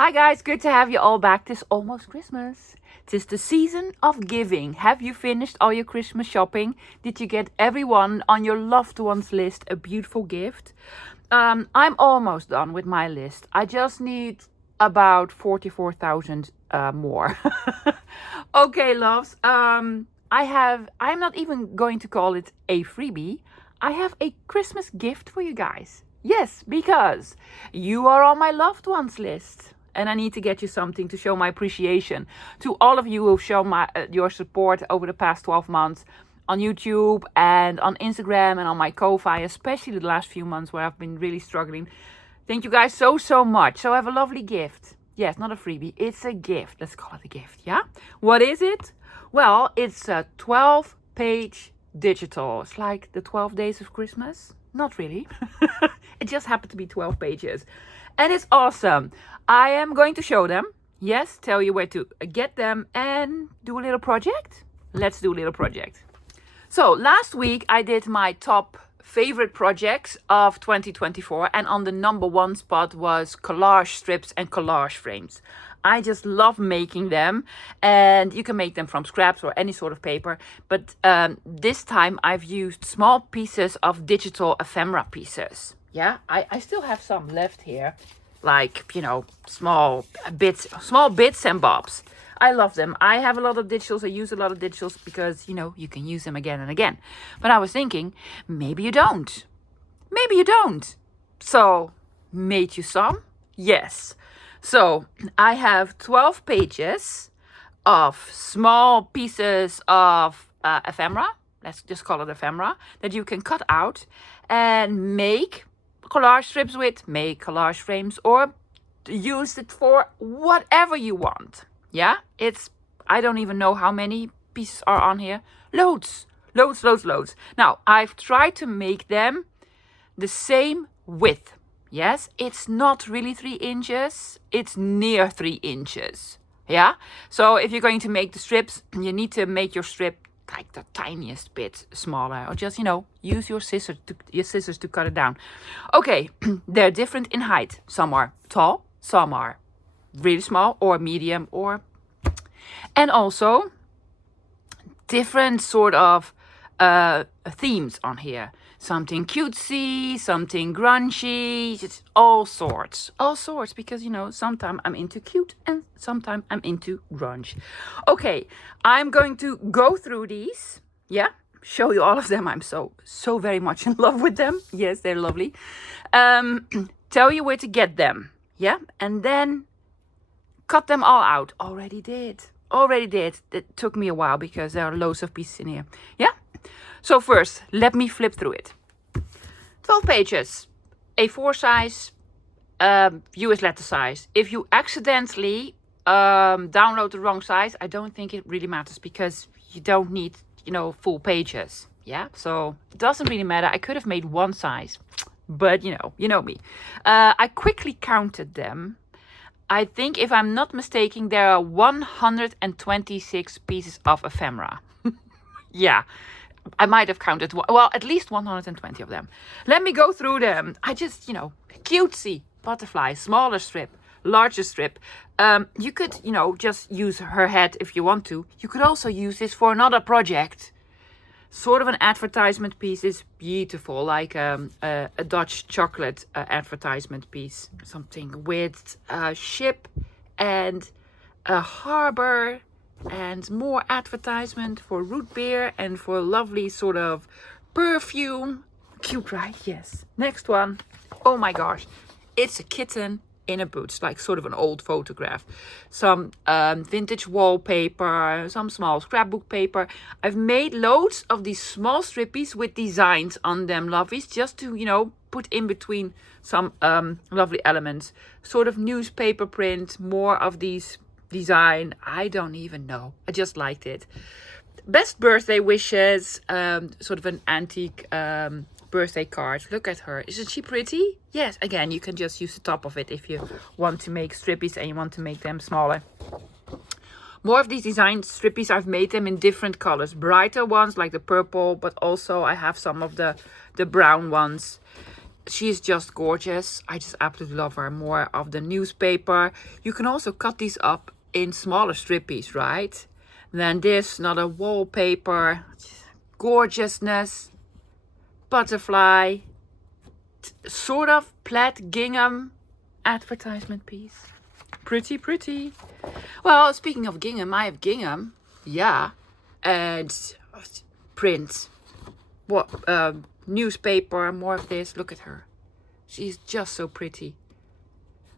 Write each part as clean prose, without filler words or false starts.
Hi guys, good to have you all back. Tis almost Christmas. Tis the season of giving. Have you finished all your Christmas shopping? Did you get everyone on your loved ones list a beautiful gift? I'm almost done with my list. I just need about 44,000 more. Okay, loves. I'm not even going to call it a freebie. I have a Christmas gift for you guys. Yes, because you are on my loved ones list. And I need to get you something to show my appreciation to all of you who've shown your support over the past 12 months on YouTube and on Instagram and on my Ko-Fi, especially the last few months where I've been really struggling. Thank you guys so much. So I have a lovely gift. Yes, not a freebie. It's a gift. Let's call it a gift, yeah? What is it? Well, it's a 12-page digital. It's like the 12 days of Christmas. Not really. It just happened to be 12 pages. And it's awesome. I am going to show them. Yes, tell you where to get them and do a little project. Let's do a little project. So last week I did my top favorite projects of 2024. And on the number one spot was collage strips and collage frames. I just love making them, and you can make them from scraps or any sort of paper. But this time I've used small pieces of digital ephemera pieces. Yeah, I still have some left here, like, small bits and bobs. I love them. I have a lot of digitals. I use a lot of digitals because, you can use them again and again. But I was thinking, maybe you don't. Maybe you don't. So, made you some? Yes. So I have 12 pages of small pieces of ephemera. Let's just call it ephemera, that you can cut out and make collage strips with, make collage frames, or use it for whatever you want. Yeah, I don't even know how many pieces are on here. Loads. Now, I've tried to make them the same width. Yes, it's not really 3 inches, it's near 3 inches. Yeah, so if you're going to make the strips, you need to make your strip like the tiniest bit smaller, or just, use your scissors to cut it down. Okay, they're different in height. Some are tall, some are really small or medium, and also different sort of themes on here. Something cutesy, something grungy, just all sorts, because, sometimes I'm into cute and sometimes I'm into grunge. Okay, I'm going to go through these, yeah, show you all of them. I'm so very much in love with them. Yes, they're lovely. Tell you where to get them, yeah, and then cut them all out. Already did. It took me a while because there are loads of pieces in here, yeah. So first, let me flip through it. 12 pages, A4 size, US letter size. If you accidentally download the wrong size, I don't think it really matters because you don't need, full pages. Yeah, so it doesn't really matter. I could have made one size, but you know me. I quickly counted them. I think, if I'm not mistaken, there are 126 pieces of ephemera. Yeah. I might have counted, at least 120 of them. Let me go through them. I just, cutesy butterfly, smaller strip, larger strip. You could, just use her head if you want to. You could also use this for another project. Sort of an advertisement piece. Is beautiful, like a Dutch chocolate advertisement piece. Something with a ship and a harbor. And more advertisement for root beer and for lovely sort of perfume. Cute, right? Yes. Next one. Oh my gosh. It's a kitten in a boot. Like sort of an old photograph. Some vintage wallpaper. Some small scrapbook paper. I've made loads of these small strippies with designs on them, lovies. Just to, put in between some lovely elements. Sort of newspaper print. More of these design. I don't even know. I just liked it. Best birthday wishes. Sort of an antique birthday card. Look at her. Isn't she pretty? Yes. Again, you can just use the top of it if you want to make strippies and you want to make them smaller. More of these design strippies. I've made them in different colors. Brighter ones like the purple, but also I have some of the brown ones. She's just gorgeous. I just absolutely love her. More of the newspaper. You can also cut these up in smaller strippies, right? Then this, another wallpaper. Gorgeousness. Butterfly. Sort of plaid gingham advertisement piece. Pretty, pretty. Well, speaking of gingham, I have gingham. Yeah. And print. What? Newspaper, more of this. Look at her. She's just so pretty.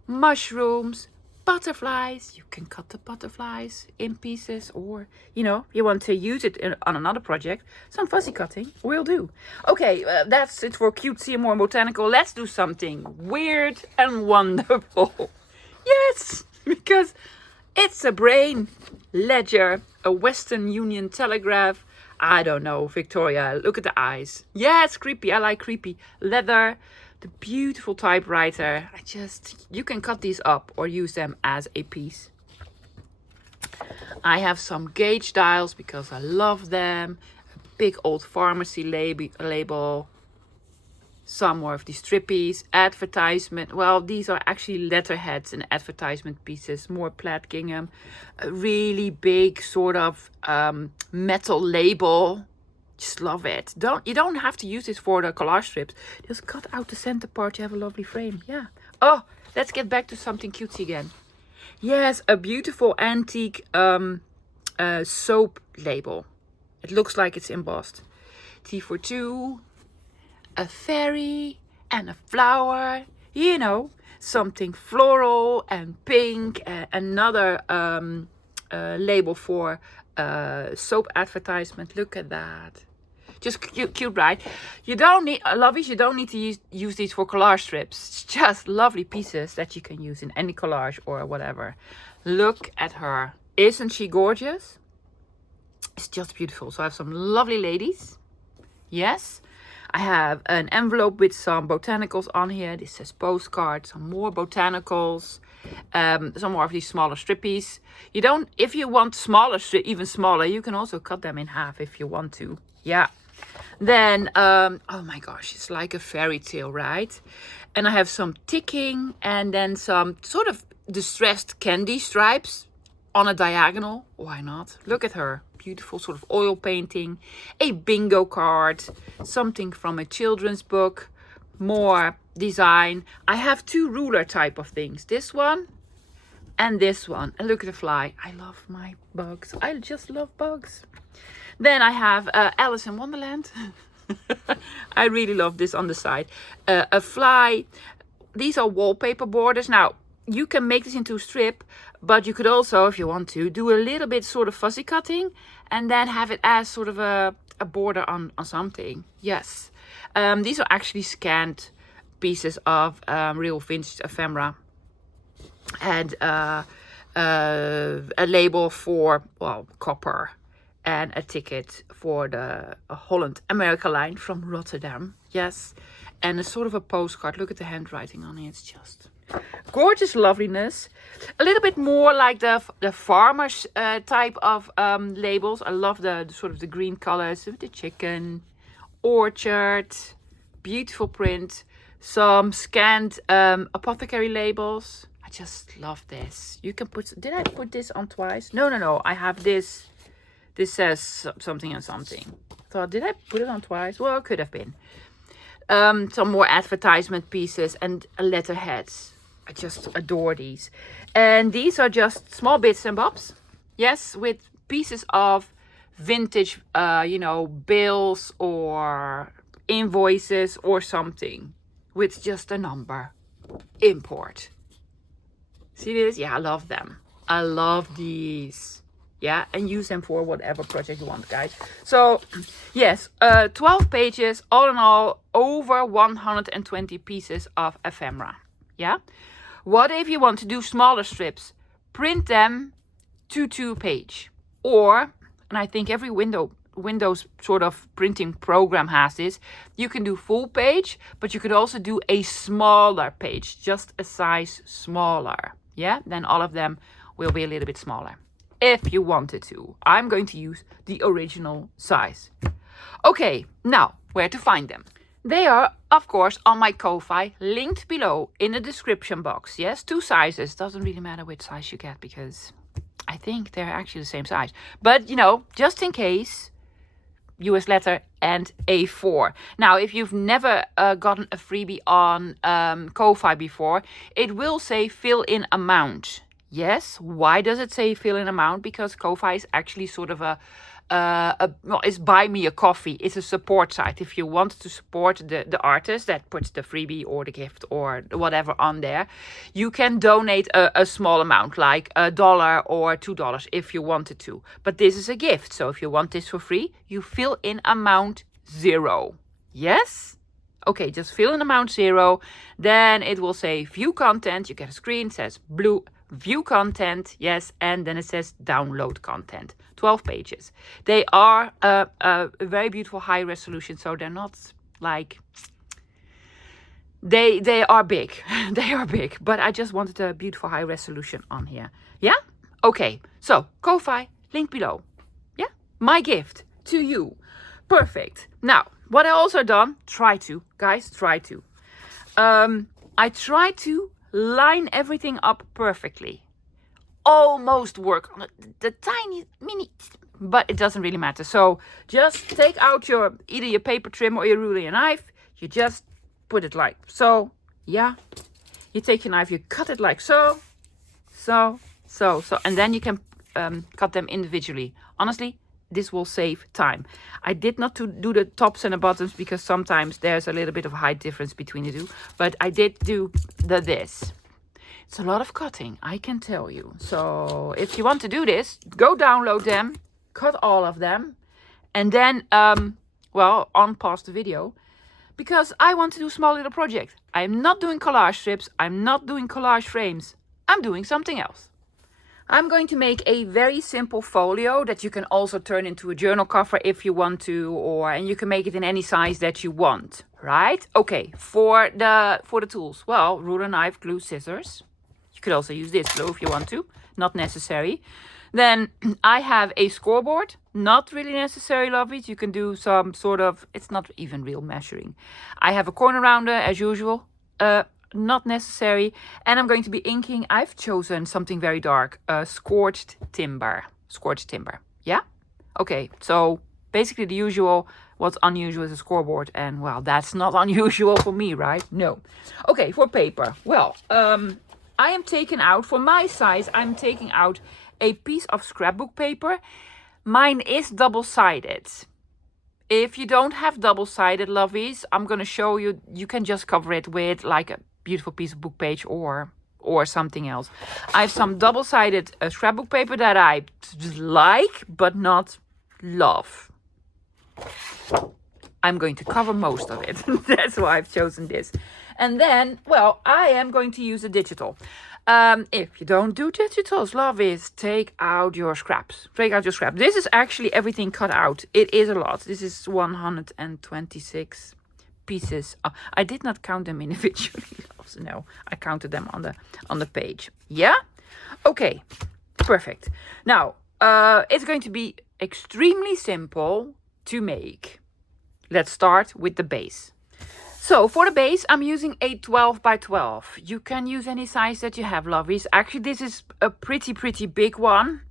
Mushrooms, butterflies. You can cut the butterflies in pieces, or you want to use it on another project. Some fuzzy cutting will do. Okay, that's it for cutesy and more botanical. Let's do something weird and wonderful. Yes, because it's a brain, ledger, a Western Union telegraph. I don't know, Victoria, look at the eyes. Yeah, it's creepy. I like creepy. Leather, the beautiful typewriter. You can cut these up or use them as a piece. I have some gauge dials because I love them. A big old pharmacy label. Some more of these strippies. Advertisement. Well, these are actually letterheads and advertisement pieces. More plaid gingham. A really big sort of metal label. Just love it. You don't have to use this for the collage strips. Just cut out the center part. You have a lovely frame. Yeah. Oh, let's get back to something cutesy again. Yes, a beautiful antique soap label. It looks like it's embossed. T for 2. A fairy and a flower, something floral and pink. Another label for soap advertisement. Look at that. Just cute, right? You don't need, lovies, you don't need to use these for collage strips. It's just lovely pieces that you can use in any collage or whatever. Look at her. Isn't she gorgeous? It's just beautiful. So I have some lovely ladies. Yes. I have an envelope with some botanicals on here. This says postcard, some more botanicals, some more of these smaller strippies. If you want smaller, even smaller, you can also cut them in half if you want to. Yeah. Then, oh my gosh, it's like a fairy tale, right? And I have some ticking and then some sort of distressed candy stripes on a diagonal. Why not? Look at her. Beautiful sort of oil painting, a bingo card, something from a children's book, more design. I have 2 ruler type of things, this one and this one. And look at the fly. I love my bugs. I just love bugs. Then I have Alice in Wonderland. I really love this on the side. A fly. These are wallpaper borders. Now, you can make this into a strip, but you could also, if you want to, do a little bit sort of fuzzy cutting and then have it as sort of a border on something. Yes. These are actually scanned pieces of real vintage ephemera. And a label for, copper. And a ticket for the Holland America line from Rotterdam. Yes. And a sort of a postcard. Look at the handwriting on it. It's just gorgeous loveliness. A little bit more like the farmer's type of labels. I love the sort of the green colors with the chicken, orchard, beautiful print, some scanned apothecary labels. I just love this. You can put, did I put this on twice? No. I have this. This says something and something. Thought, did I put it on twice? Well, it could have been. Some more advertisement pieces and letterheads. I just adore these. And these are just small bits and bobs. Yes, with pieces of vintage, bills or invoices or something. With just a number. Import. See this? Yeah, I love them. I love these. Yeah, and use them for whatever project you want, guys. So, yes, 12 pages, all in all, over 120 pieces of ephemera. Yeah? What if you want to do smaller strips? Print them to 2-page. Or, and I think every Windows sort of printing program has this, you can do full page, but you could also do a smaller page, just a size smaller. Yeah? Then all of them will be a little bit smaller. If you wanted to. I'm going to use the original size. Okay, now, where to find them? They are, of course, on my Ko-Fi, linked below in the description box. Yes, 2 sizes. Doesn't really matter which size you get because I think they're actually the same size. But, you know, just in case, US letter and A4. Now, if you've never gotten a freebie on Ko-Fi before, it will say fill in amount. Yes, why does it say fill in amount? Because Ko-Fi is actually sort of well, it's buy me a coffee. It's a support site. If you want to support the artist that puts the freebie or the gift or whatever on there, you can donate a small amount, like $1 or $2 if you wanted to. But this is a gift, so if you want this for free, you fill in amount 0. Yes? Okay, just fill in amount 0. Then it will say view content. You get a screen, says blue view content, yes, and then it says download content. 12 pages. They are a very beautiful high resolution, so they're not like they are big. They are big, but I just wanted a beautiful high resolution on here. Yeah? Okay. So, Ko-Fi, link below. Yeah? My gift to you. Perfect. Now, what I also done, try to I try to line everything up perfectly. Almost work on the tiny mini, but it doesn't really matter. So just take out either your paper trim or your ruler and knife. You just put it like so. Yeah. You take your knife, you cut it like so, and then you can cut them individually. Honestly, this will save time. I did not do the tops and the bottoms because sometimes there's a little bit of height difference between the two, but I did do this. It's a lot of cutting, I can tell you. So if you want to do this, go download them, cut all of them, and then, pause the video, because I want to do a small little project. I'm not doing collage strips, I'm not doing collage frames, I'm doing something else. I'm going to make a very simple folio that you can also turn into a journal cover if you want to, and you can make it in any size that you want, right? Okay, for the tools, well, ruler, knife, glue, scissors. You could also use this glue if you want to, not necessary. Then I have a scoreboard, not really necessary, lovies. You can do some sort of, it's not even real measuring. I have a corner rounder as usual, not necessary. And I'm going to be inking. I've chosen something very dark, scorched timber. Yeah? Okay, so basically the usual. What's unusual is a scoreboard, and well, that's not unusual for me, right? No. Okay, for paper. Well, I am taking out, for my size, I'm taking out a piece of scrapbook paper. Mine is double-sided. If you don't have double-sided, lovies, I'm going to show you. You can just cover it with like a beautiful piece of book page or something else. I have some double-sided scrapbook paper that I like, but not love. I'm going to cover most of it. That's why I've chosen this. And then, well, I am going to use a digital. If you don't do digitals, lovies, take out your scraps. This is actually everything cut out. It is a lot. This is 126 pieces. I did not count them individually. No, I counted them on the page. Yeah? Okay, perfect. Now, it's going to be extremely simple to make. Let's start with the base. So for the base, I'm using a 12 by 12. You can use any size that you have, lovies. Actually, this is a pretty big one.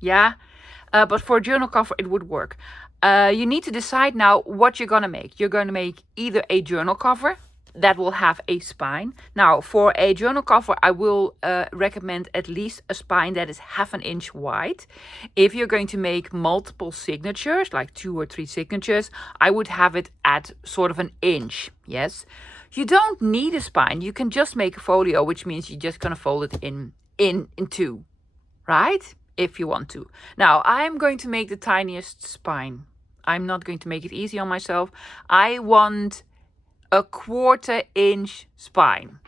Yeah, but for a journal cover, it would work. You need to decide now what you're going to make. You're going to make either a journal cover that will have a spine. Now, for a journal cover, I will recommend at least a spine that is 1/2 inch wide. If you're going to make multiple signatures, like 2 or 3 signatures, I would have it at sort of 1 inch. Yes, you don't need a spine. You can just make a folio, which means you're just going to fold it in two, right? If you want to. Now, I'm going to make the tiniest spine. I'm not going to make it easy on myself. I want a 1/4 inch spine.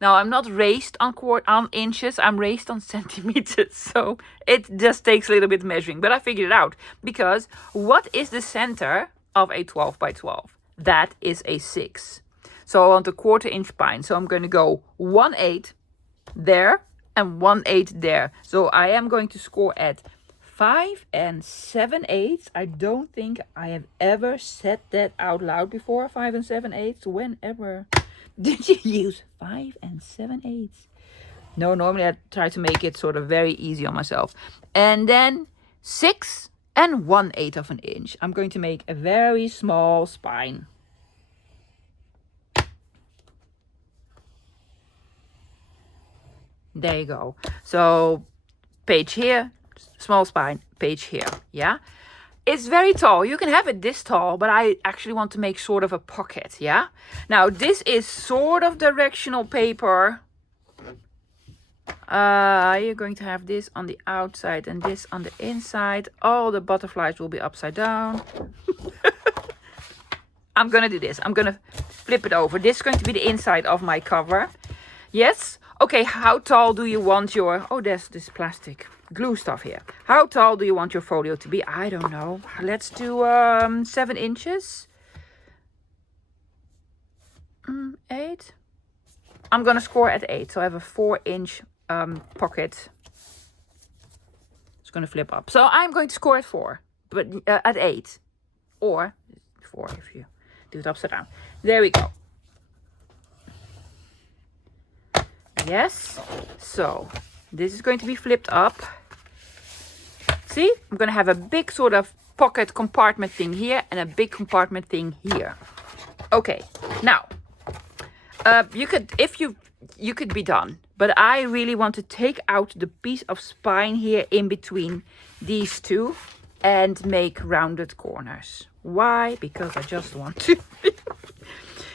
Now, I'm not raised on inches, I'm raised on centimeters, so it just takes a little bit measuring, but I figured it out, because what is the center of a 12 by 12? That is a 6. So I want a 1/4 inch spine, so I'm going to go 1/8 there and 1/8 there. So I am going to score at 5 7/8. I don't think I have ever said that out loud before. 5 7/8. Whenever did you use 5 7/8? No, normally I try to make it sort of very easy on myself. And then 6 1/8 of an inch. I'm going to make a very small spine. There you go. So page here, small spine, page here. Yeah. It's very tall. You can have it this tall, but I actually want to make sort of a pocket. Yeah. Now this is sort of directional paper. You're going to have this on the outside and this on the inside. All the butterflies will be upside down. I'm gonna do this. I'm gonna flip it over. This is going to be the inside of my cover. Yes. Okay, how tall do you want your... Oh, there's this plastic glue stuff here. How tall do you want your folio to be? I don't know. Let's do 7 inches. 8. I'm going to score at 8. So I have a 4-inch pocket. It's going to flip up. So I'm going to score at 4. But at 8. Or 4 if you do it upside down. There we go. Yes, so this is going to be flipped up. See, I'm going to have a big sort of pocket compartment thing here and a big compartment thing here. Okay, now you could be done, but I really want to take out the piece of spine here in between these two and make rounded corners. Why? Because I just want to.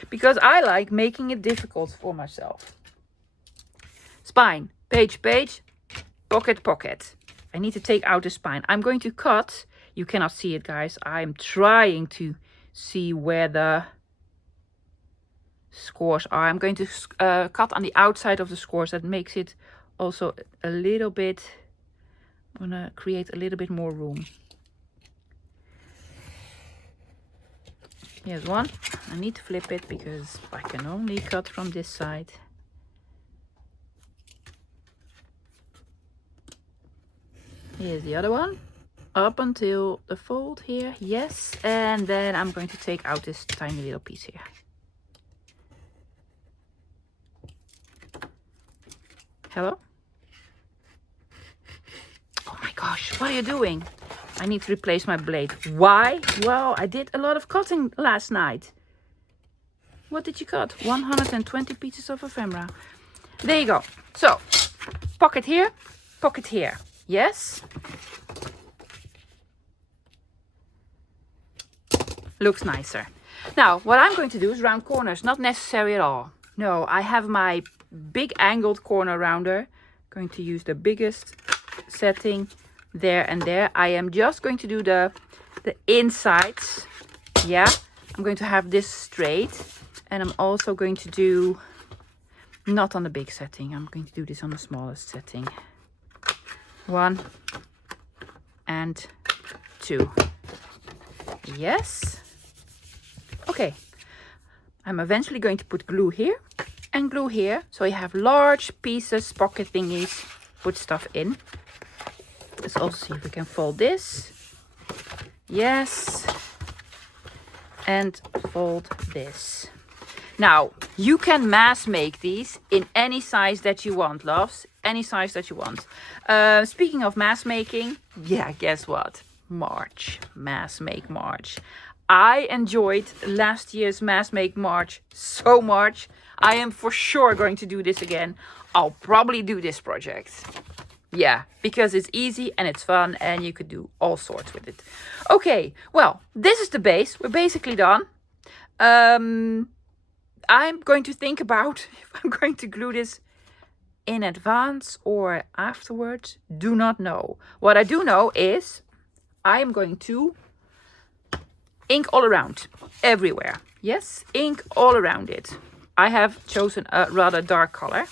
Because I like making it difficult for myself. Spine, page, page, pocket, pocket. I need to take out the spine. I'm going to cut. You cannot see it, guys. I'm trying to see where the scores are. I'm going to cut on the outside of the scores. That makes it also a little bit... I'm going to create a little bit more room. Here's one. I need to flip it because I can only cut from this side. Here's the other one, up until the fold here, yes, and then I'm going to take out this tiny little piece here. Hello? Oh my gosh, what are you doing? I need to replace my blade. Why? Well, I did a lot of cutting last night. What did you cut? 120 pieces of ephemera. There you go. So, pocket here, pocket here. Yes. Looks nicer. Now, what I'm going to do is round corners. Not necessary at all. No, I have my big angled corner rounder. Going to use the biggest setting there and there. I am just going to do the insides. Yeah. I'm going to have this straight. And I'm also going to do, not on the big setting. I'm going to do this on the smallest setting. 1 and 2. Yes. Okay. I'm eventually going to put glue here and glue here. So you have large pieces, pocket thingies, put stuff in. Let's also see if we can fold this. Yes. And fold this. Now, you can mass make these in any size that you want, loves. Any size that you want. Speaking of mass making, yeah, guess what? March. Mass make March. I enjoyed last year's mass make March so much. I am for sure going to do this again. I'll probably do this project. Yeah, because it's easy and it's fun and you could do all sorts with it. Okay, well, this is the base. We're basically done. I'm going to think about if I'm going to glue this in advance or afterwards. Do not know. What I do know is I am going to ink all around, everywhere. Yes, ink all around it. I have chosen a rather dark color.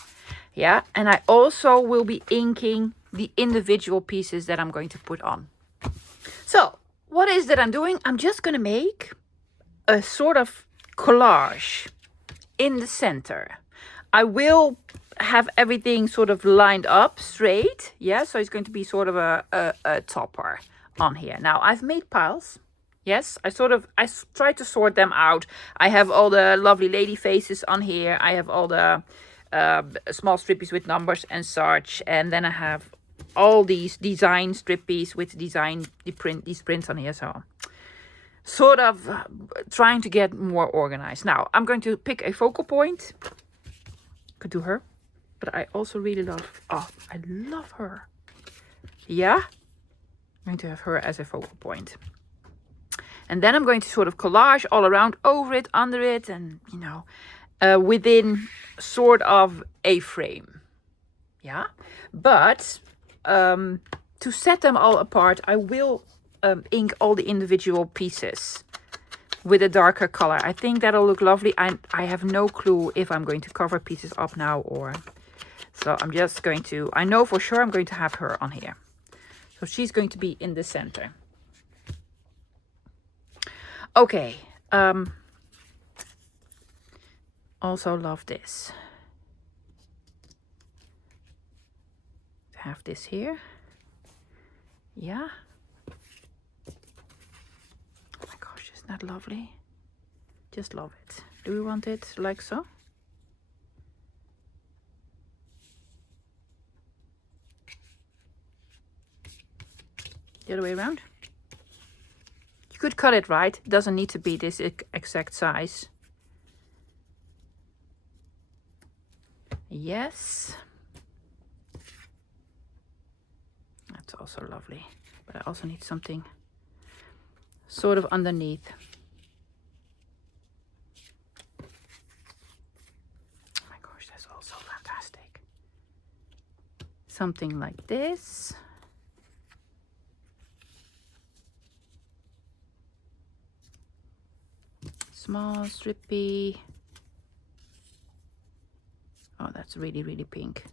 Yeah, and I also will be inking the individual pieces that I'm going to put on. So, what is that I'm doing? I'm just going to make a sort of collage in the center. I will have everything sort of lined up straight. Yeah, so it's going to be sort of a topper on here. Now I've made piles. Yes, I tried to sort them out. I have all the lovely lady faces on here. I have all the small strippies with numbers and such. And then I have all these design strippies with these prints on here. So sort of trying to get more organized. Now I'm going to pick a focal point. Could do her, but I also really love, oh, I love her. Yeah, I'm going to have her as a focal point. And then I'm going to sort of collage all around, over it, under it, and, you know, within sort of a frame. Yeah, but to set them all apart, I will ink all the individual pieces with a darker color. I think that'll look lovely. I have no clue if I'm going to cover pieces up now or... So I'm just going to... I know for sure I'm going to have her on here. So she's going to be in the center. Okay. Also love this. Have this here. Yeah. Oh my gosh, isn't that lovely? Just love it. Do we want it like so? The other way around? You could cut it, right? It doesn't need to be this exact size. Yes. That's also lovely. But I also need something sort of underneath. Oh my gosh, that's also fantastic. Something like this. Small, strippy. Oh, that's really, really pink.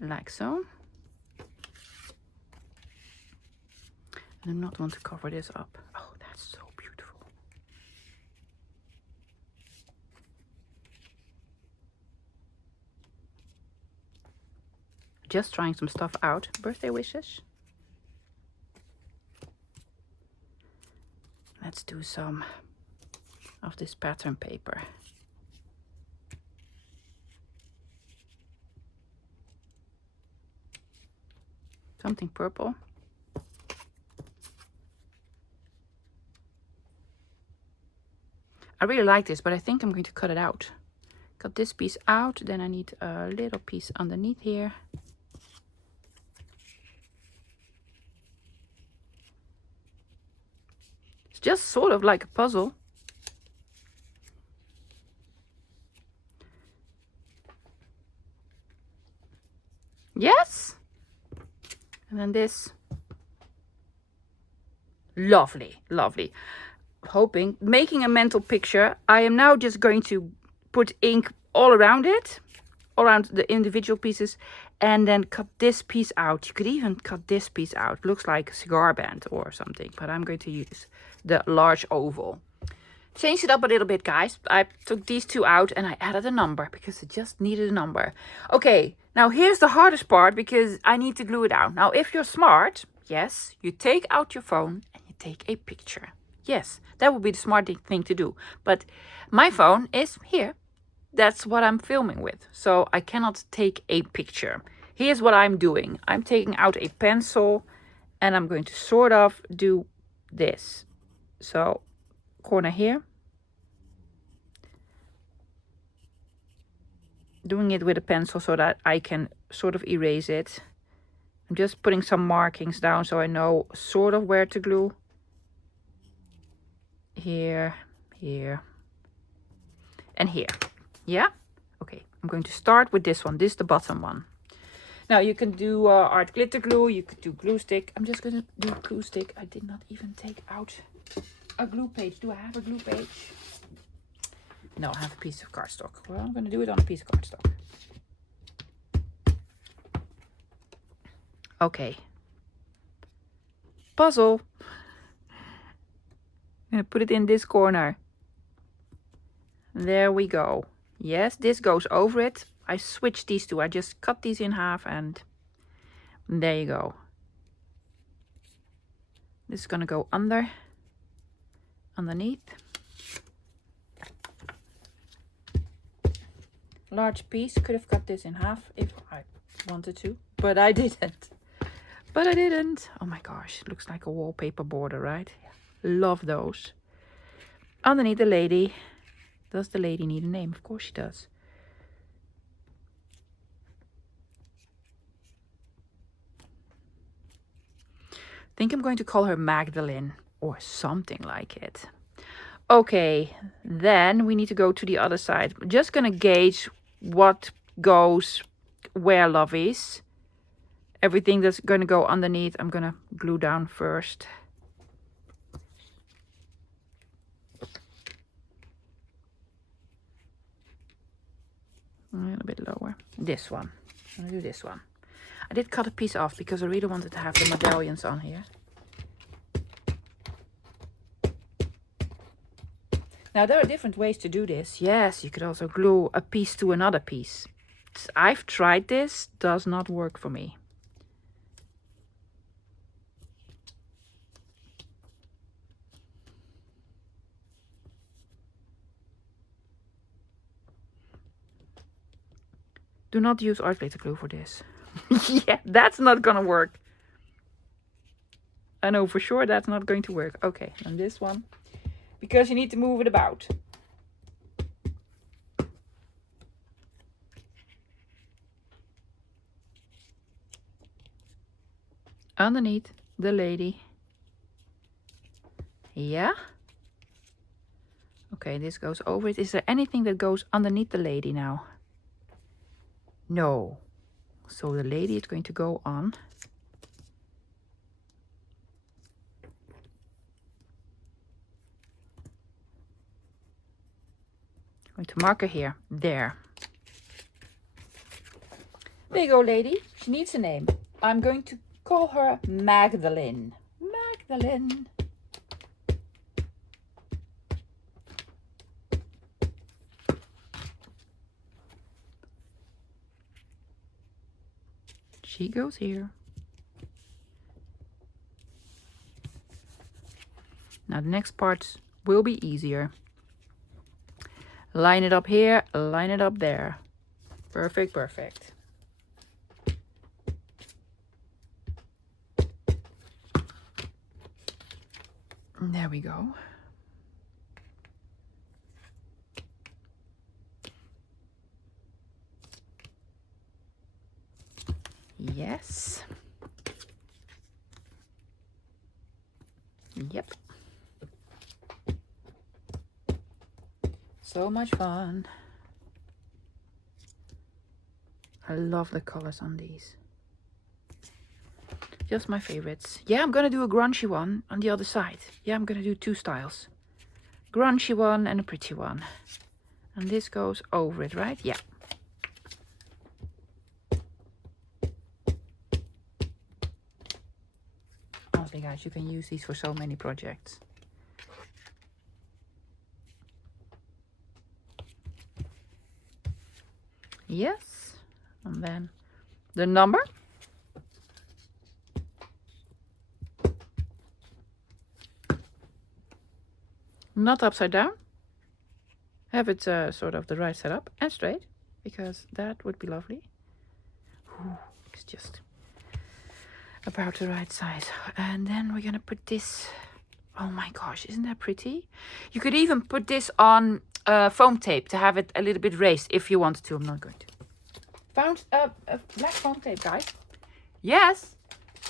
Like so. I do not want to cover this up. Oh, that's so beautiful. Just trying some stuff out. Birthday wishes. Let's do some of this pattern paper. Something purple. I really like this, but I think I'm going to cut it out. Cut this piece out, then I need a little piece underneath here. It's just sort of like a puzzle. Yes. And then this. Lovely, lovely. Hoping, making a mental picture. I am now just going to put ink all around it, all around the individual pieces, and then cut this piece out. You could even cut this piece out. Looks like a cigar band or something, but I'm going to use the large oval. Changed it up a little bit, guys. I took these two out and I added a number because it just needed a number. Okay, now here's the hardest part because I need to glue it down. Now, if you're smart, yes, you take out your phone and you take a picture. Yes, that would be the smart thing to do. But my phone is here. That's what I'm filming with. So I cannot take a picture. Here's what I'm doing. I'm taking out a pencil and I'm going to sort of do this. So corner here. Doing it with a pencil so that I can sort of erase it. I'm just putting some markings down so I know sort of where to glue. Here, here, and here. Yeah? Okay, I'm going to start with this one. This is the bottom one. Now you can do art glitter glue. You could do glue stick. I'm just going to do glue stick. I did not even take out a glue page. Do I have a glue page? No, I have a piece of cardstock. Well, I'm going to do it on a piece of cardstock. Okay. Puzzle. I'm going to put it in this corner. There we go. Yes, this goes over it. I switched these two. I just cut these in half and there you go. This is gonna go underneath. Large piece. Could have cut this in half if I wanted to, but I didn't. Oh my gosh, looks like a wallpaper border, right? Love those. Underneath the lady. Does the lady need a name? Of course she does. I think I'm going to call her Magdalene or something like it. Okay, then we need to go to the other side. I'm just gonna gauge what goes where, lovies. Everything that's gonna go underneath, I'm gonna glue down first. A little bit lower. This one. I'm gonna do this one. I did cut a piece off because I really wanted to have the medallions on here. Now there are different ways to do this. Yes, you could also glue a piece to another piece. I've tried this, does not work for me. Do not use art glitter glue for this. Yeah, that's not gonna work. I know for sure that's not going to work. Okay, and this one. Because you need to move it about. Underneath the lady. Yeah. Okay, this goes over it. Is there anything that goes underneath the lady now? No. So the lady is going to go on. I'm going to mark her here. There. There you go, lady. She needs a name. I'm going to call her Magdalene. Magdalene. She goes here. Now the next part will be easier. Line it up here, line it up there. Perfect, perfect. There we go. Yes. Yep. So much fun. I love the colors on these. Just my favorites. Yeah, I'm gonna do a grungy one on the other side. Yeah, I'm gonna do two styles. Grungy one and a pretty one. And this goes over it, right? Yeah. Honestly, guys, you can use these for so many projects. Yes. And then the number. Not upside down. Have it sort of the right setup and straight, because that would be lovely. Ooh, it's just about the right size. And then we're gonna put this. Oh my gosh, isn't that pretty? You could even put this on foam tape to have it a little bit raised if you wanted to. I'm not going to. Found a black foam tape, guys. Yes,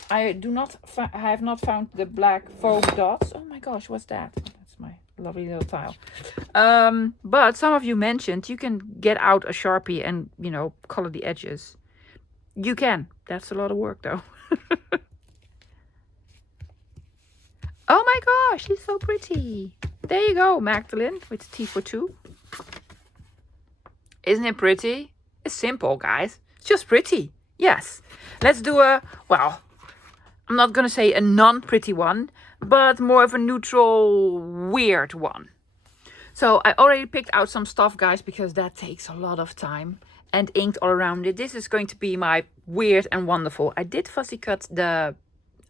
I do not. I have not found the black foam dots. Oh my gosh, what's that? That's my lovely little tile. But some of you mentioned you can get out a Sharpie and, you know, color the edges. You can. That's a lot of work though. Oh my gosh, she's so pretty. There you go, Magdalene with T for 2. Isn't it pretty? It's simple, guys. It's just pretty. Yes. Let's do a, well, I'm not going to say a non-pretty one, but more of a neutral, weird one. So I already picked out some stuff, guys, because that takes a lot of time, and inked all around it. This is going to be my weird and wonderful. I did fussy cut the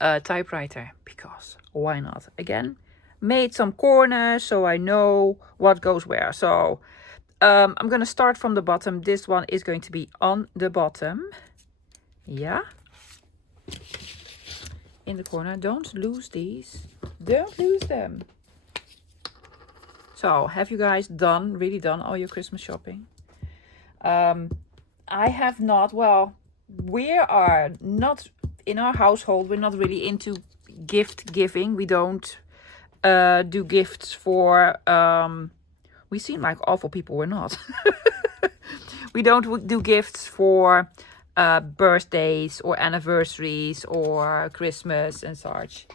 typewriter because why not? Again, made some corners so I know what goes where. So I'm gonna start from the bottom. This one is going to be on the bottom. Yeah. In the corner. Don't lose these. Don't lose them. So, have you guys really done all your Christmas shopping? I have not. Well, we are not, in our household, we're not really into gift giving. We don't do gifts for, we seem like awful people. We're not. We don't do gifts for birthdays or anniversaries or Christmas and such.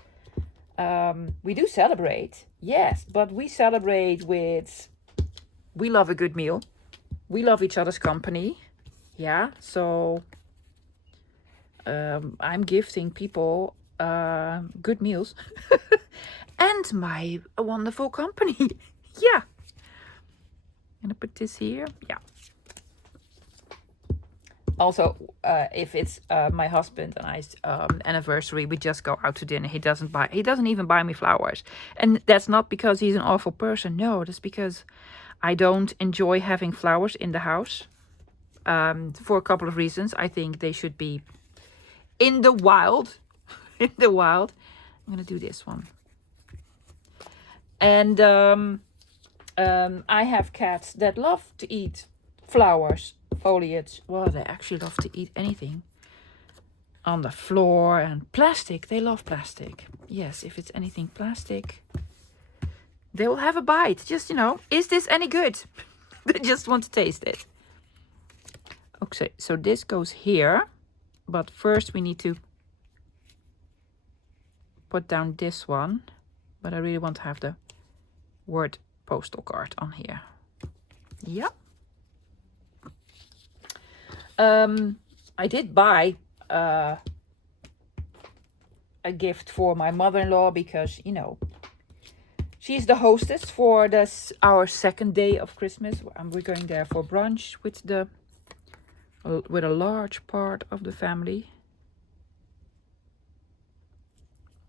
We do celebrate, yes, but we celebrate with, we love a good meal. We love each other's company. Yeah, so I'm gifting people good meals and my wonderful company. Yeah. I'm gonna put this here. Yeah. Also, if it's my husband and I's anniversary, we just go out to dinner. He doesn't even buy me flowers. And that's not because he's an awful person. No, that's because I don't enjoy having flowers in the house. For a couple of reasons. I think they should be in the wild. In the wild. I'm going to do this one. And I have cats that love to eat flowers, foliage. Well, they actually love to eat anything on the floor, and plastic. They love plastic. Yes, if it's anything plastic, they will have a bite. Just, is this any good? They just want to taste it. Okay, so this goes here. But first we need to put down this one. But I really want to have the word postal card on here. Yeah. I did buy a gift for my mother-in-law because, she's the hostess for our second day of Christmas. And we're going there for brunch with a large part of the family.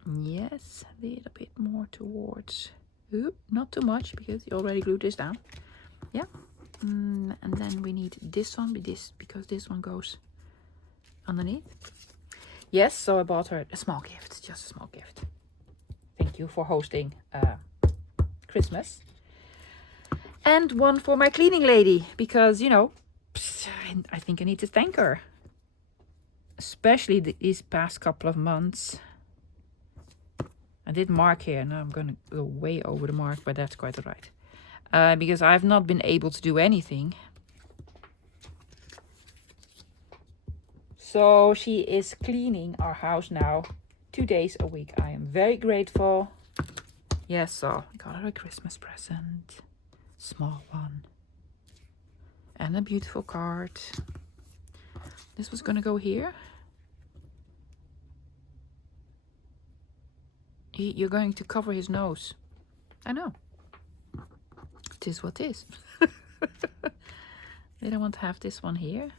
Yes, a little bit more towards. Ooh, not too much because you already glued this down. Yeah. And then we need this one because this one goes underneath. Yes, so I bought her a small gift, just a small gift. Thank you for hosting Christmas. And one for my cleaning lady because, I think I need to thank her. Especially these past couple of months. I did mark here. Now I'm going to go way over the mark, but that's quite alright. Because I've not been able to do anything. So she is cleaning our house now 2 days a week. I am very grateful. Yes, so I got her a Christmas present. Small one. And a beautiful card. This was going to go here. You're going to cover his nose. I know. It is what it is. Did I want to have this one here?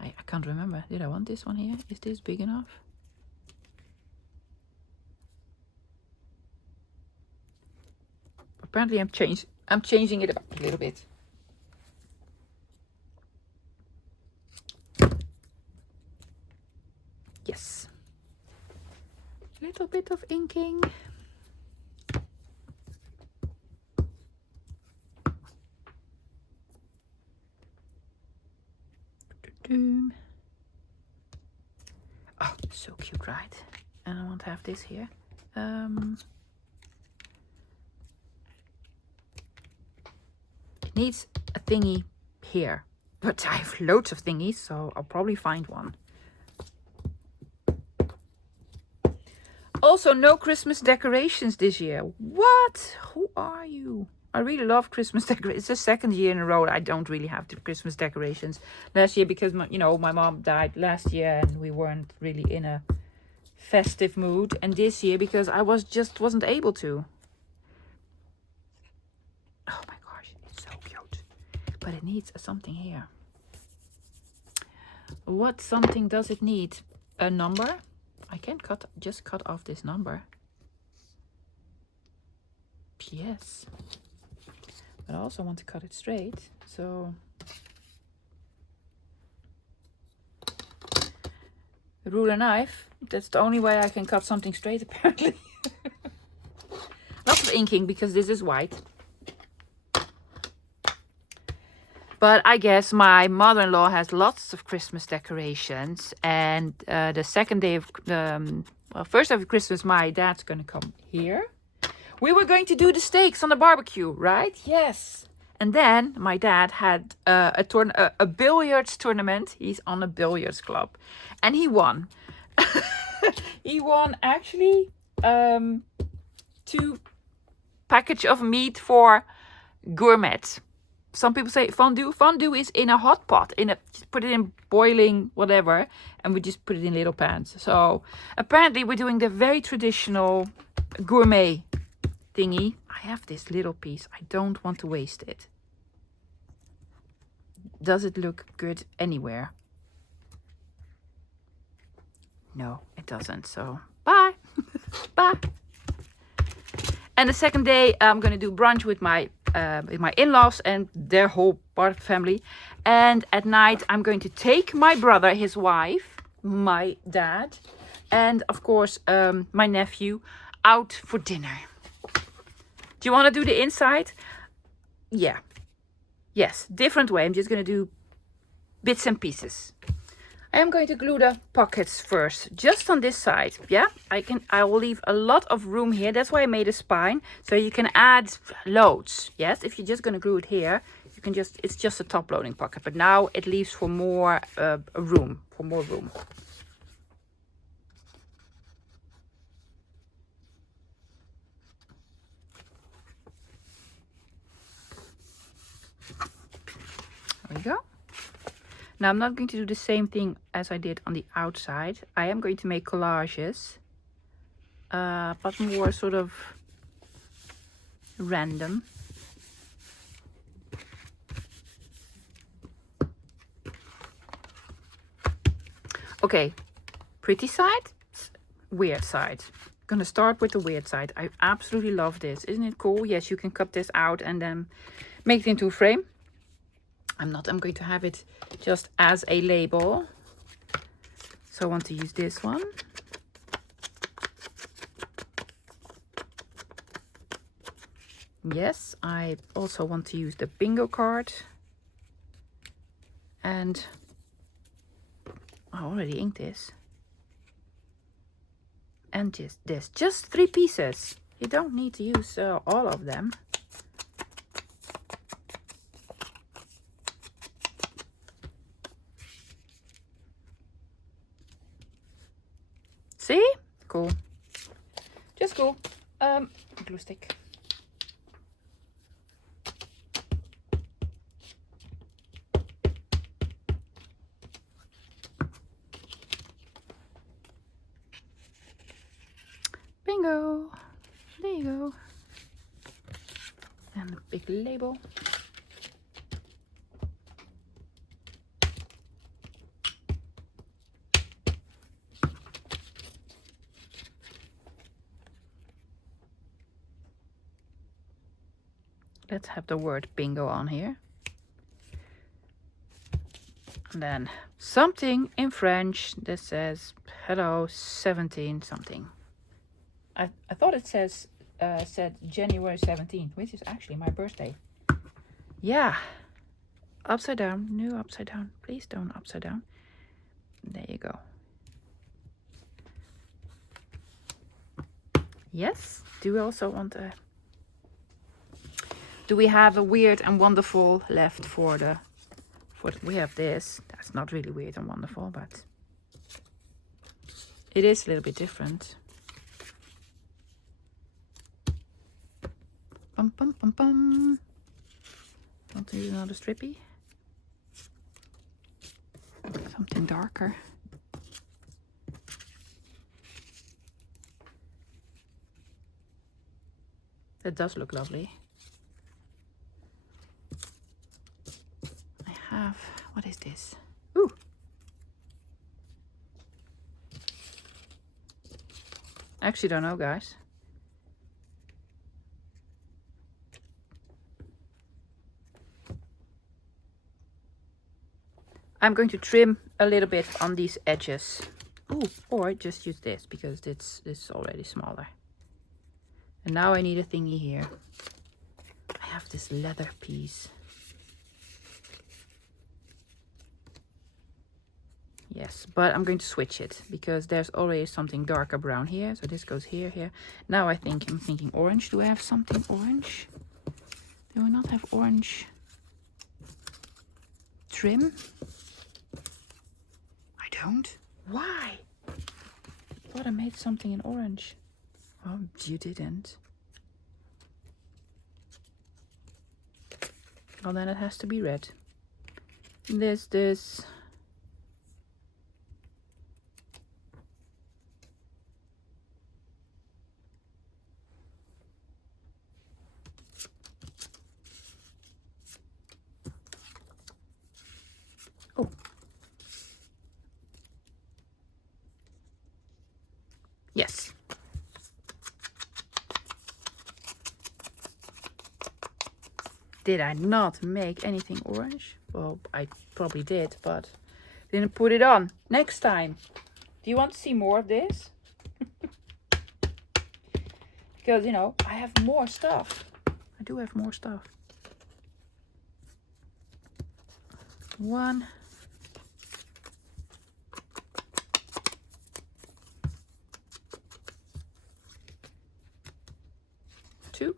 I can't remember. Did I want this one here? Is this big enough? Apparently I'm changing it up a little bit. Yes. A little bit of inking. Oh, so cute, right? And I want to have this here. It needs a thingy here, but I have loads of thingies, so I'll probably find one. Also, no Christmas decorations this year. What? Who are you? I really love Christmas decorations. It's the second year in a row I don't really have the Christmas decorations. Last year because my mom died last year and we weren't really in a festive mood. And this year because I wasn't able to. But it needs something here. What something does it need? A number? I can just cut off this number. Yes. But I also want to cut it straight. So ruler knife. That's the only way I can cut something straight, apparently. Lots of inking because this is white. But I guess my mother-in-law has lots of Christmas decorations. And the second day of, first day of Christmas, my dad's going to come here. We were going to do the steaks on the barbecue, right? Yes. And then my dad had a billiards tournament. He's on a billiards club. And he won. He won actually 2 package of meat for gourmet. Some people say fondue. Fondue is in a hot pot. Just put it in boiling whatever. And we just put it in little pans. So apparently we're doing the very traditional gourmet thingy. I have this little piece. I don't want to waste it. Does it look good anywhere? No, it doesn't. So bye. Bye. And the second day I'm going to do brunch with my in-laws and their whole part of the family. And at night I'm going to take my brother, his wife, my dad, and of course my nephew out for dinner. Do you want to do the inside? Yeah. Yes, different way. I'm just going to do bits and pieces. I am going to glue the pockets first, just on this side. Yeah, I will leave a lot of room here. That's why I made a spine, so you can add loads. Yes, if you're just going to glue it here, you can it's just a top loading pocket. But now it leaves for more room, There we go. Now I'm not going to do the same thing as I did on the outside. I am going to make collages, but more sort of random. Okay, pretty side, weird side. Gonna start with the weird side. I absolutely love this. Isn't it cool? Yes, you can cut this out and then make it into a frame. I'm going to have it just as a label. So I want to use this one. Yes, I also want to use the bingo card. And I already inked this. And just this. Just 3 pieces. You don't need to use all of them. See? Cool. Just cool. Glue stick. Bingo. There you go. And a big label. Let's have the word bingo on here. And then something in French that says hello 17 something. I thought it said January 17th, which is actually my birthday. Yeah. Upside down. No, upside down. Please don't upside down. There you go. Yes. Do we also want a... Do we have a weird and wonderful left for the... We have this. That's not really weird and wonderful, but... It is a little bit different. Bum, bum, bum, bum. Want to use another strippy? Something darker. That does look lovely. What is this? Ooh. I actually don't know, guys. I'm going to trim a little bit on these edges. Ooh, or just use this because this is already smaller. And now I need a thingy here. I have this leather piece. Yes, but I'm going to switch it because there's already something darker brown here. So this goes here, here. Now I'm thinking orange. Do I have something orange? Do I not have orange trim? I don't. Why? I thought I made something in orange. Oh, you didn't. Well, then it has to be red. This. Oh. Yes. Did I not make anything orange? Well, I probably did, but didn't put it on. Next time. Do you want to see more of this? Because, you know, I have more stuff. I do have more stuff. 1. 2.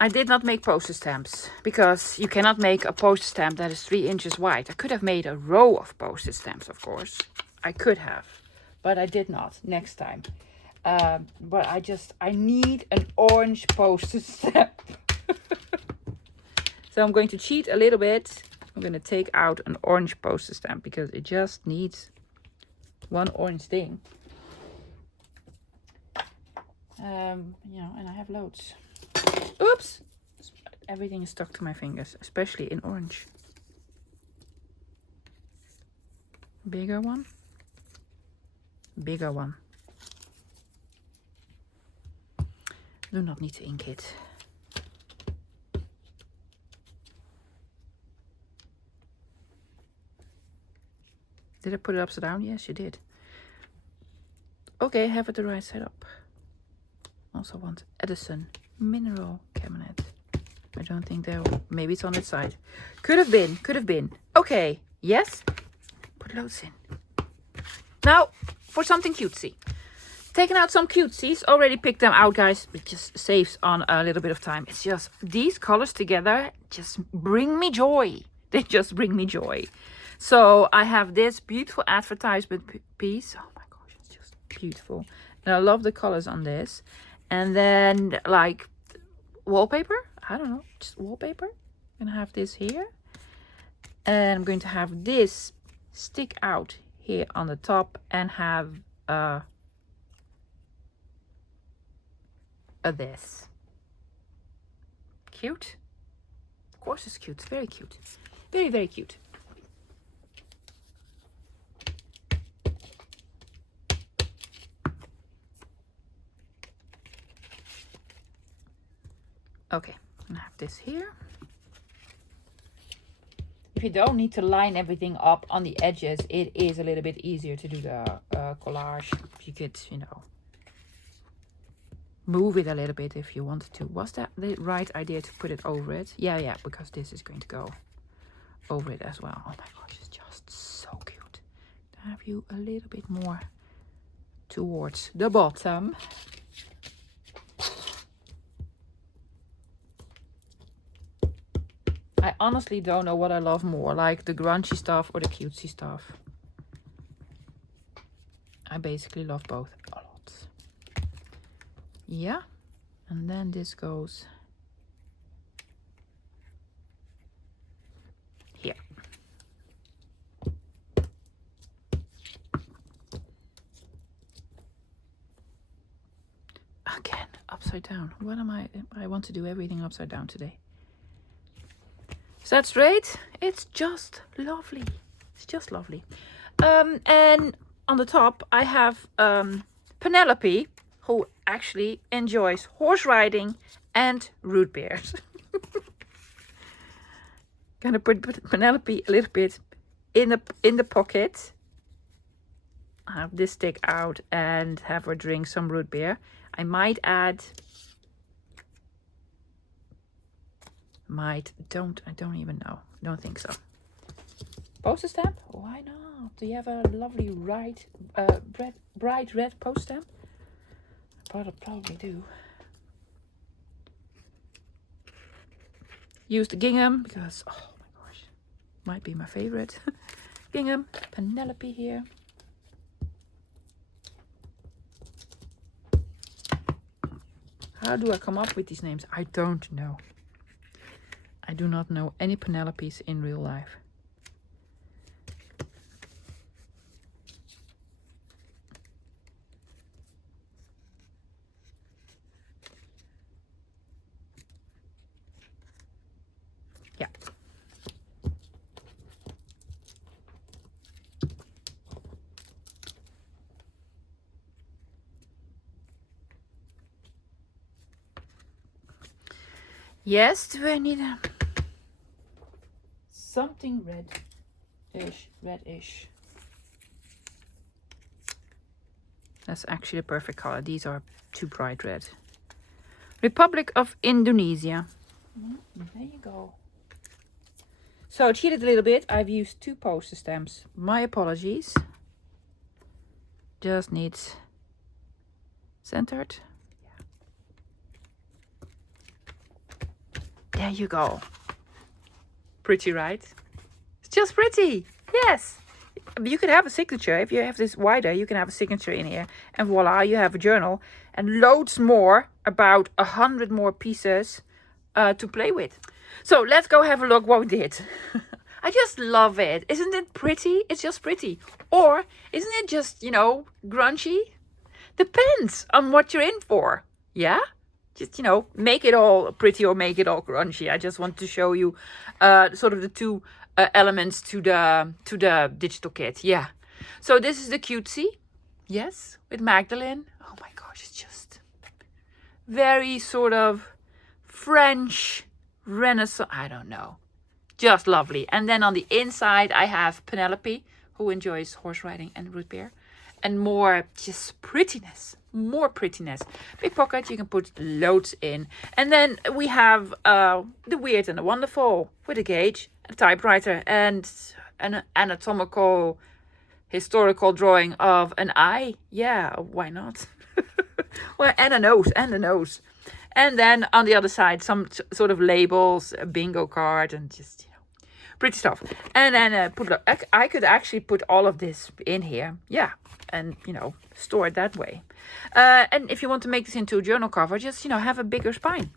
I did not make postage stamps because you cannot make a postage stamp that is 3 inches wide. I could have made a row of postage stamps, of course. I could have, but I did not. Next time. But I need an orange postage stamp. So I'm going to cheat a little bit. I'm going to take out an orange postage stamp because it just needs one orange thing. You know, and I have loads. Oops! Everything is stuck to my fingers, especially in orange. Bigger one. Bigger one. Do not need to ink it. Did I put it upside down? Yes, you did. Okay, have it the right side up. Also want Edison mineral cabinet. I don't think there. Maybe it's on its side. Could have been. Could have been. Okay. Yes. Put loads in. Now for something cutesy. Taking out some cutesies. Already picked them out, guys. It just saves on a little bit of time. It's just these colors together just bring me joy. They just bring me joy. So I have this beautiful advertisement piece. Oh my gosh, it's just beautiful. And I love the colors on this. And then like wallpaper. I don't know, just wallpaper. I'm gonna have this here. And I'm going to have this stick out here on the top and have this. Cute. Of course it's cute. Very cute. Very, very cute. Okay, I'm gonna have this here. If you don't need to line everything up on the edges, it is a little bit easier to do the collage. You could, you know, move it a little bit if you wanted to. Was that the right idea to put it over it? Yeah, because this is going to go over it as well. Oh my gosh, it's just so cute. To have you a little bit more towards the bottom. I honestly don't know what I love more, like the grungy stuff or the cutesy stuff. I basically love both a lot. Yeah, and then this goes Again, upside down. What am I want to do everything upside down today. So that's right. It's just lovely. It's just lovely. And on the top, I have Penelope, who actually enjoys horse riding and root beers. Gonna put Penelope a little bit in the pocket. Have this stick out and have her drink some root beer. I might add. I don't even know. Don't think so. Poster stamp? Why not? Do you have a lovely bright red poster stamp? Probably do. Use the gingham because, oh my gosh, might be my favorite. Gingham, Penelope here. How do I come up with these names? I don't know. I do not know any Penelopes in real life. Yeah. Yes, do I need a something reddish? That's actually the perfect color. These are too bright red. Republic of Indonesia. There you go. So I cheated a little bit. I've used 2 poster stamps. My apologies. Just needs centered. There you go. Pretty, right? It's just pretty. Yes. You could have a signature. If you have this wider, you can have a signature in here. And voila, you have a journal. And loads more, about 100 more pieces to play with. So let's go have a look what we did. I just love it. Isn't it pretty? It's just pretty. Or isn't it just, grungy? Depends on what you're in for. Yeah? Just, make it all pretty or make it all grungy. I just want to show you sort of the 2 elements to the digital kit. Yeah. So this is the cutesy. Yes, with Magdalene. Oh my gosh, it's just very sort of French Renaissance. I don't know. Just lovely. And then on the inside, I have Penelope, who enjoys horse riding and root beer. And more just prettiness. More prettiness. Big pocket, you can put loads in. And then we have the weird and the wonderful with a gauge, a typewriter, and an anatomical historical drawing of an eye. Yeah, why not? Well, and a nose, And then on the other side, some sort of labels, a bingo card, and just, pretty stuff. And then I could actually put all of this in here. Yeah. And, store it that way. And if you want to make this into a journal cover, just, have a bigger spine.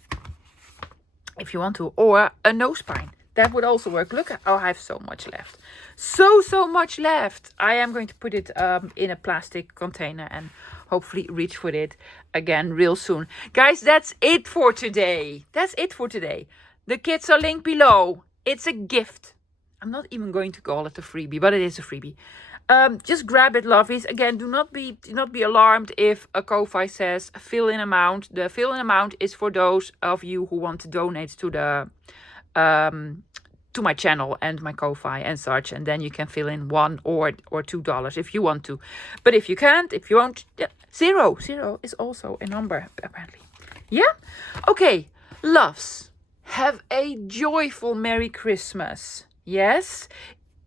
If you want to. Or a no spine. That would also work. Look, I have so much left. So much left. I am going to put it in a plastic container and hopefully reach for it again real soon. Guys, that's it for today. The kits are linked below. It's a gift. I'm not even going to call it a freebie, but it is a freebie. Just grab it, lovies. Again, do not be alarmed if a Ko-fi says fill in amount. The fill in amount is for those of you who want to donate to the to my channel and my Ko-fi and such, and then you can fill in $1 or $2 if you want to. But if you can't, if you won't, zero is also a number apparently. Yeah. Okay, loves. Have a joyful Merry Christmas. Yes.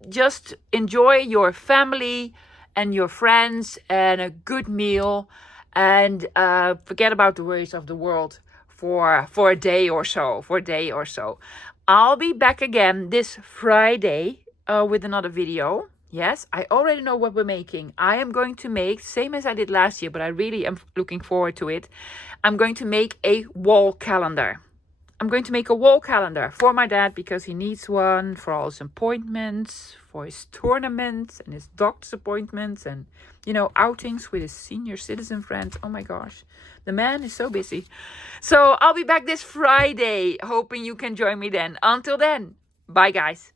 Just enjoy your family and your friends and a good meal, and forget about the worries of the world for a day or so. I'll be back again this Friday with another video. Yes, I already know what we're making. I am going to make, same as I did last year, but I really am looking forward to it. I'm going to make a wall calendar. I'm going to make a wall calendar for my dad because he needs one for all his appointments, for his tournaments and his doctor's appointments and, you know, outings with his senior citizen friends. Oh my gosh, the man is so busy. So I'll be back this Friday, hoping you can join me then. Until then, bye guys.